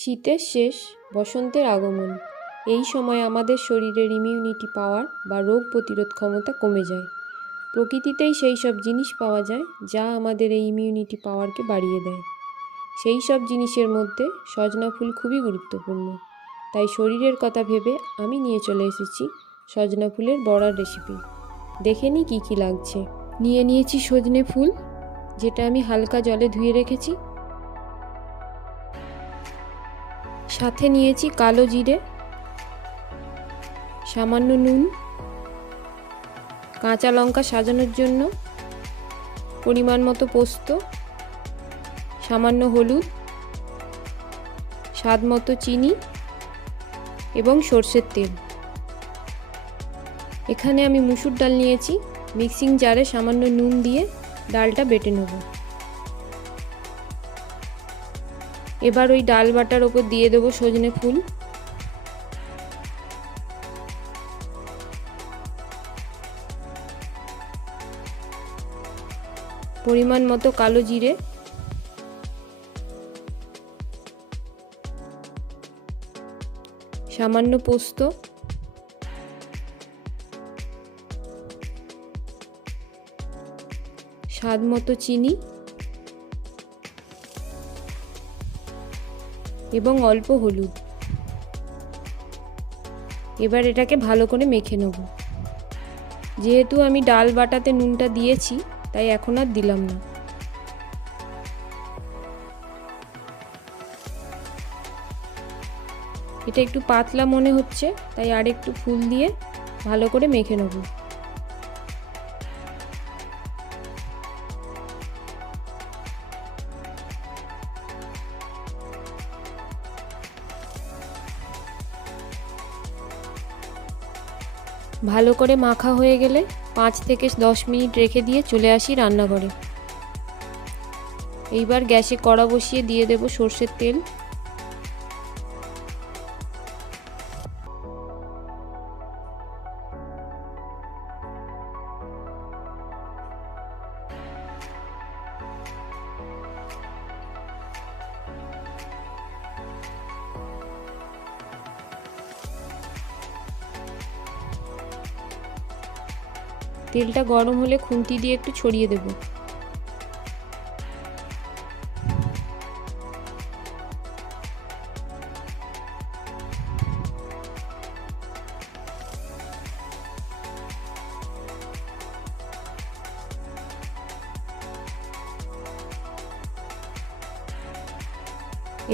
শীতের শেষ, বসন্তের আগমন। এই সময় আমাদের শরীরের ইমিউনিটি পাওয়ার বা রোগ প্রতিরোধ ক্ষমতা কমে যায়। প্রকৃতিতেই সেই সব জিনিস পাওয়া যায় যা আমাদের এই ইমিউনিটি পাওয়ারকে বাড়িয়ে দেয়। সেই সব জিনিসের মধ্যে সজনা ফুল খুবই গুরুত্বপূর্ণ। তাই শরীরের কথা ভেবে আমি নিয়ে চলে এসেছি সজনা ফুলের বড়ার রেসিপি। দেখে নি কী কী লাগছে। নিয়ে নিয়েছি সজনে ফুল, যেটা আমি হালকা জলে ধুয়ে রেখেছি। সাথে নিয়েছি কালো জিরে, সামান্য নুন, কাঁচা লঙ্কা সাজানোর জন্য, পরিমাণ মতো পোস্ত, সামান্য হলুদ, স্বাদ মতো চিনি এবং সর্ষের তেল। এখানে আমি মুসুর ডাল নিয়েছি। মিক্সিং জারে সামান্য নুন দিয়ে ডালটা বেটে নেব। এবার ওই ডাল বাটার ওপর দিয়ে দেবো সজনে ফুল, পরিমাণ মতো কালো জিরে, সামান্য পোস্ত, স্বাদ মতো চিনি এবং অল্প হলুদ। এবার এটাকে ভালো করে মেখে নেব। যেহেতু আমি ডাল বাটাতে নুনটা দিয়েছি, তাই এখন আর দিলাম না। এটা একটু পাতলা মনে হচ্ছে, তাই আর একটু ফুল দিয়ে ভালো করে মেখে নেব। ভালো করে মাখা হয়ে গেলে 5 থেকে 10 মিনিট রেখে দিয়ে চলে আসি রান্নাঘরে। এইবার গ্যাসে কড়া বসিয়ে দিয়ে দেব সর্ষের তেল। তেলটা গরম হলে খুন্তি দিয়ে একটু ছড়িয়ে দেব।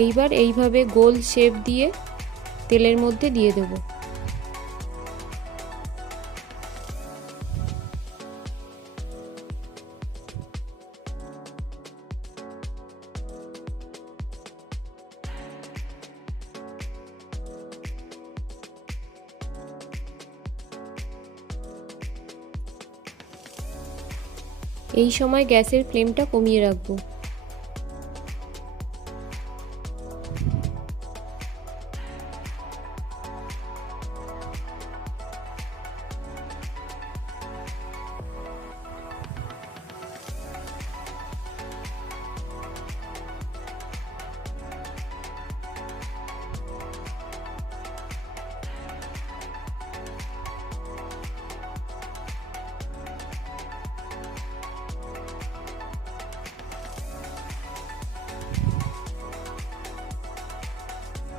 এইবার এইভাবে গোল শেপ দিয়ে তেলের মধ্যে দিয়ে দেব। এই সময় গ্যাসের ফ্লেমটা কমিয়ে রাখবো।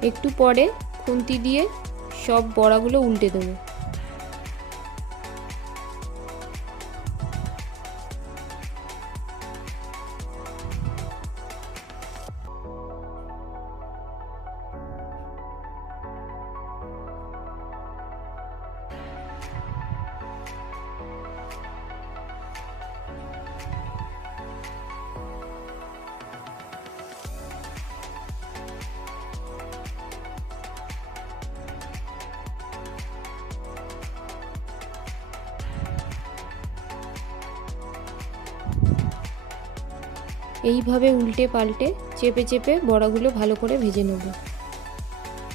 একটু পরে খুন্তি দিয়ে সব বড়াগুলো উল্টে দেবো। এইভাবে উল্টে পাল্টে চেপে চেপে বড়াগুলো ভালো করে ভেজে নেব।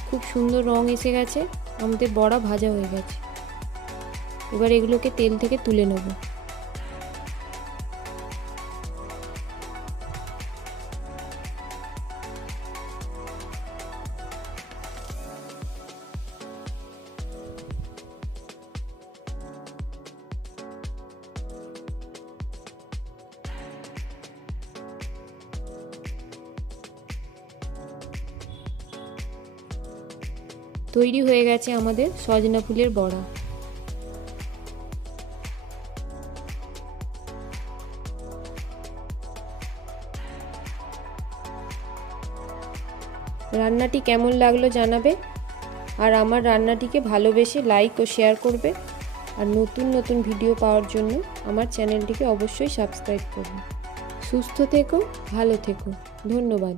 খুব সুন্দর রং এসে গেছে, আমাদের বড়া ভাজা হয়ে গেছে। এবার এগুলোকে তেল থেকে তুলে নেব। তৈরি হয়ে গেছে আমাদের সজনা ফুলের বড়া। রান্নাটি কেমন লাগলো জানাবে, আর আমার রান্নাটিকে ভালোবেসে লাইক ও শেয়ার করবে। আর নতুন নতুন ভিডিও পাওয়ার জন্য আমার চ্যানেলটিকে অবশ্যই সাবস্ক্রাইব করবে। সুস্থ থেকো, ভালো থেকো, ধন্যবাদ।